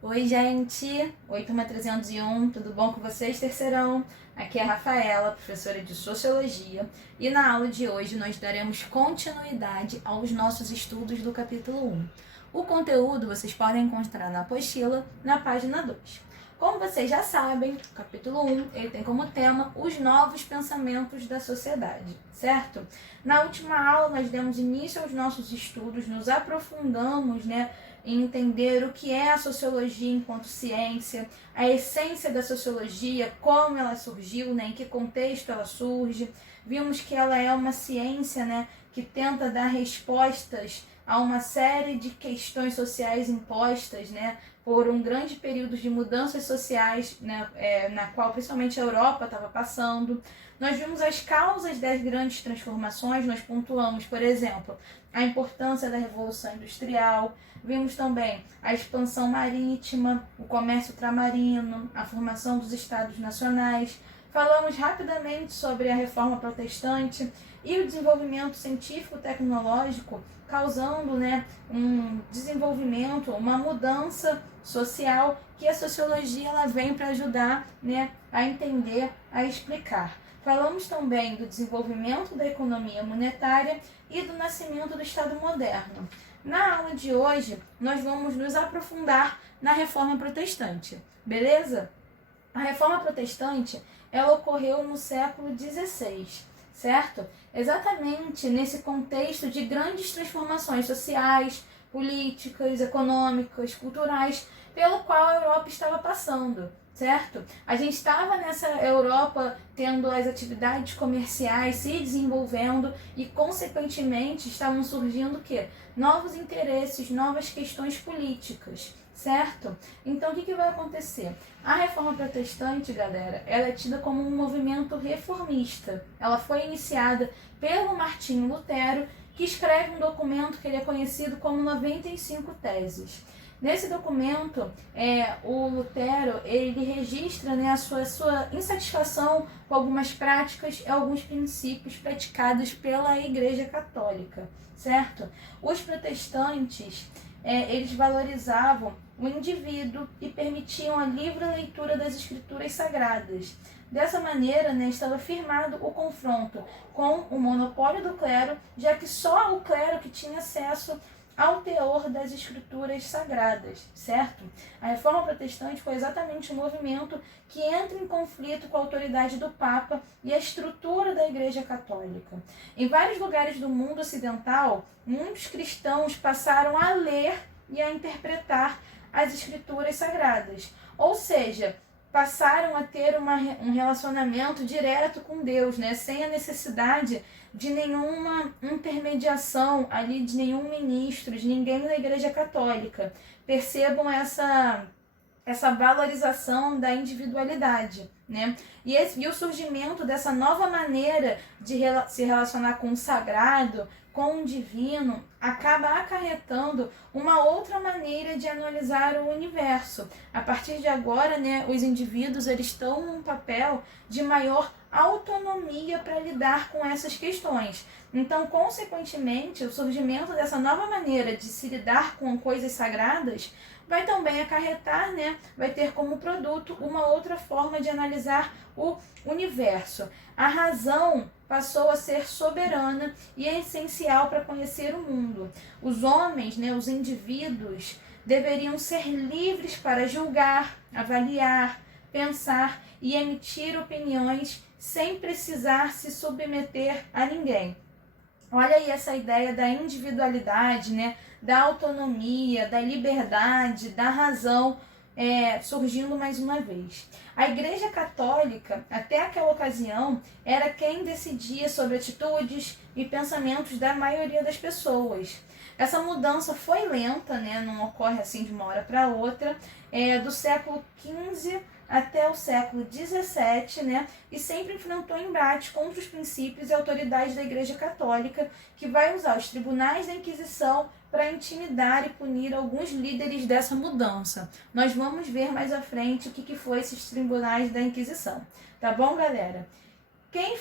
Oi, gente! Oi, turma 301, tudo bom com vocês, terceirão? Aqui é a Rafaela, professora de Sociologia, e na aula de hoje nós daremos continuidade aos nossos estudos do capítulo 1. O conteúdo vocês podem encontrar na apostila, na página 2. Como vocês já sabem, o capítulo 1 ele tem como tema os novos pensamentos da sociedade, certo? Na última aula nós demos início aos nossos estudos, nos aprofundamos, em entender o que é a sociologia enquanto ciência, a essência da sociologia, como ela surgiu, em que contexto ela surge. Vimos que ela é uma ciência, que tenta dar respostas a uma série de questões sociais impostas, por um grande período de mudanças sociais, na qual principalmente a Europa estava passando. Nós vimos as causas das grandes transformações, nós pontuamos, por exemplo, a importância da Revolução Industrial, vimos também a expansão marítima, o comércio ultramarino, a formação dos estados nacionais, falamos rapidamente sobre a Reforma Protestante e o desenvolvimento científico-tecnológico, causando um desenvolvimento, uma mudança social que a sociologia ela vem para ajudar a entender, a explicar. Falamos também do desenvolvimento da economia monetária e do nascimento do Estado moderno. Na aula de hoje, nós vamos nos aprofundar na Reforma Protestante, beleza? A Reforma Protestante ela ocorreu no século XVI, certo? Exatamente nesse contexto de grandes transformações sociais, políticas, econômicas, culturais, pelo qual a Europa estava passando, certo? A gente estava nessa Europa tendo as atividades comerciais se desenvolvendo e, consequentemente, estavam surgindo o quê? Novos interesses, novas questões políticas, certo? Então, o que vai acontecer? A Reforma Protestante, galera, ela é tida como um movimento reformista. Ela foi iniciada pelo Martinho Lutero, que escreve um documento que ele é conhecido como 95 Teses. Nesse documento, o Lutero ele registra a sua insatisfação com algumas práticas e alguns princípios praticados pela Igreja Católica, certo? Os protestantes eles valorizavam o indivíduo e permitiam a livre leitura das escrituras sagradas. Dessa maneira, estava firmado o confronto com o monopólio do clero, já que só o clero que tinha acesso ao teor das escrituras sagradas, certo? A Reforma Protestante foi exatamente um movimento que entra em conflito com a autoridade do Papa e a estrutura da Igreja Católica. Em vários lugares do mundo ocidental, muitos cristãos passaram a ler e a interpretar as escrituras sagradas, ou seja, passaram a ter um relacionamento direto com Deus, sem a necessidade de nenhuma intermediação ali, de nenhum ministro, de ninguém da Igreja Católica. Percebam essa valorização da individualidade, E o surgimento dessa nova maneira de se relacionar com o sagrado, com o divino, acaba acarretando uma outra maneira de analisar o universo. A partir de agora, os indivíduos eles estão num papel de maior autonomia para lidar com essas questões. Então, consequentemente, o surgimento dessa nova maneira de se lidar com coisas sagradas vai também acarretar, vai ter como produto uma outra forma de analisar o universo. A razão passou a ser soberana e é essencial para conhecer o mundo. Os homens, os indivíduos, deveriam ser livres para julgar, avaliar, pensar e emitir opiniões sem precisar se submeter a ninguém. Olha aí essa ideia da individualidade, da autonomia, da liberdade, da razão surgindo mais uma vez. A Igreja Católica, até aquela ocasião, era quem decidia sobre atitudes e pensamentos da maioria das pessoas. Essa mudança foi lenta, não ocorre assim de uma hora para outra, do século XV até o século XVII, e sempre enfrentou embate contra os princípios e autoridades da Igreja Católica, que vai usar os tribunais da Inquisição para intimidar e punir alguns líderes dessa mudança. Nós vamos ver mais à frente o que foram esses tribunais da Inquisição. Tá bom, galera? Quem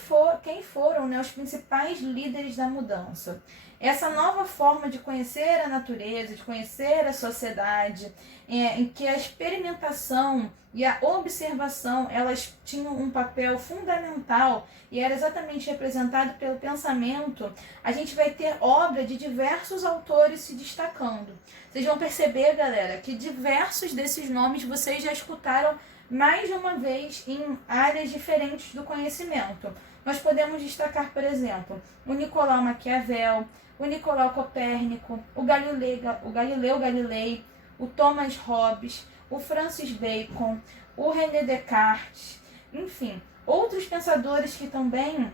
foram os principais líderes da mudança? Essa nova forma de conhecer a natureza, de conhecer a sociedade, em que a experimentação e a observação, elas tinham um papel fundamental e era exatamente representado pelo pensamento, a gente vai ter obra de diversos autores se destacando. Vocês vão perceber, galera, que diversos desses nomes vocês já escutaram mais de uma vez em áreas diferentes do conhecimento. Nós podemos destacar, por exemplo, o Nicolau Maquiavel, o Nicolau Copérnico, o Galileu Galilei, o Thomas Hobbes, o Francis Bacon, o René Descartes, enfim, outros pensadores que também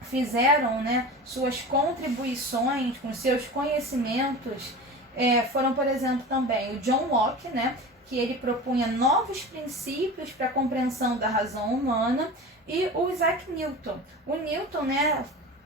fizeram, né, suas contribuições com seus conhecimentos, foram, por exemplo, também o John Locke, né, que ele propunha novos princípios para a compreensão da razão humana, e o Isaac Newton. O Newton, né,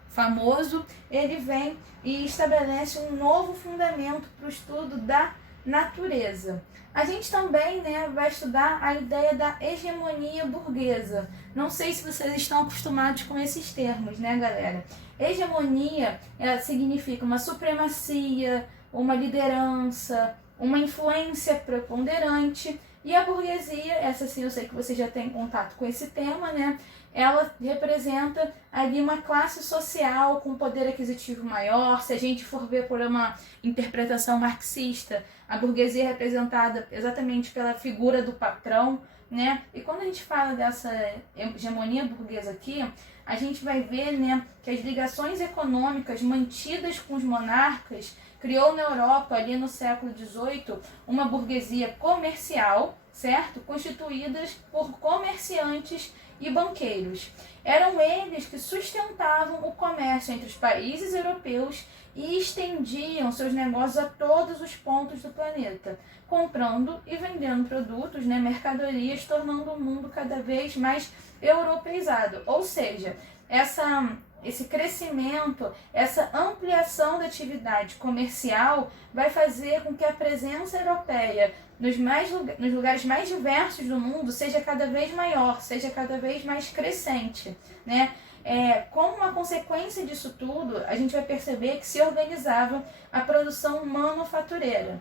famoso, ele vem e estabelece um novo fundamento para o estudo da natureza. A gente também, né, vai estudar a ideia da hegemonia burguesa. Não sei se vocês estão acostumados com esses termos, né, galera? Hegemonia, ela significa uma supremacia, uma liderança, uma influência preponderante. E a burguesia, essa sim eu sei que você já tem contato com esse tema, né? Ela representa ali uma classe social com poder aquisitivo maior. Se a gente for ver por uma interpretação marxista, a burguesia é representada exatamente pela figura do patrão, né? E quando a gente fala dessa hegemonia burguesa aqui, a gente vai ver, né, que as ligações econômicas mantidas com os monarcas criou na Europa, ali no século XVIII, uma burguesia comercial, certo? Constituídas por comerciantes e banqueiros. Eram eles que sustentavam o comércio entre os países europeus e estendiam seus negócios a todos os pontos do planeta, comprando e vendendo produtos, né, mercadorias, tornando o mundo cada vez mais europeizado. Ou seja, esse crescimento, essa ampliação da atividade comercial vai fazer com que a presença europeia nos lugares mais diversos do mundo seja cada vez maior, seja cada vez mais crescente, né? Como uma consequência disso tudo, a gente vai perceber que se organizava a produção manufatureira,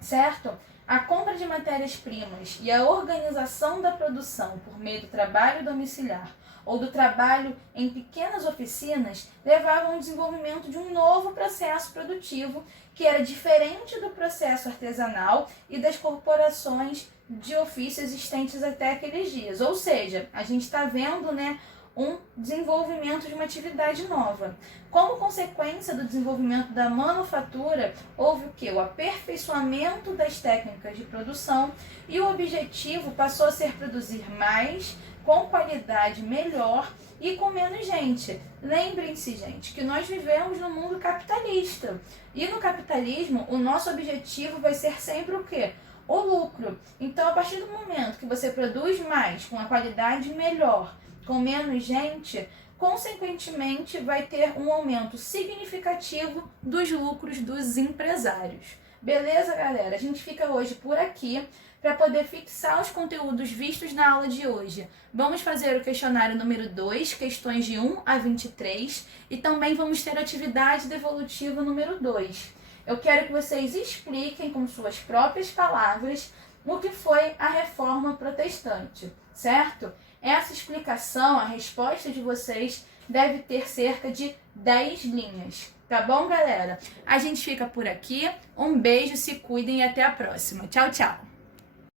certo? A compra de matérias-primas e a organização da produção por meio do trabalho domiciliar ou do trabalho em pequenas oficinas levavam ao desenvolvimento de um novo processo produtivo que era diferente do processo artesanal e das corporações de ofício existentes até aqueles dias. Ou seja, a gente está vendo, né, um desenvolvimento de uma atividade nova. Como consequência do desenvolvimento da manufatura, houve o quê? O aperfeiçoamento das técnicas de produção e o objetivo passou a ser produzir mais, com qualidade melhor e com menos gente. Lembrem-se, gente, que nós vivemos num mundo capitalista. E no capitalismo, o nosso objetivo vai ser sempre o quê? O lucro. Então, a partir do momento que você produz mais, com a qualidade melhor, com menos gente, consequentemente vai ter um aumento significativo dos lucros dos empresários. Beleza, galera? A gente fica hoje por aqui para poder fixar os conteúdos vistos na aula de hoje. Vamos fazer o questionário número 2, questões de 1 a 23, e também vamos ter a atividade devolutiva número 2. Eu quero que vocês expliquem com suas próprias palavras o que foi a Reforma Protestante, certo? Essa explicação, a resposta de vocês, deve ter cerca de 10 linhas. Tá bom, galera? A gente fica por aqui. Um beijo, se cuidem e até a próxima. Tchau, tchau!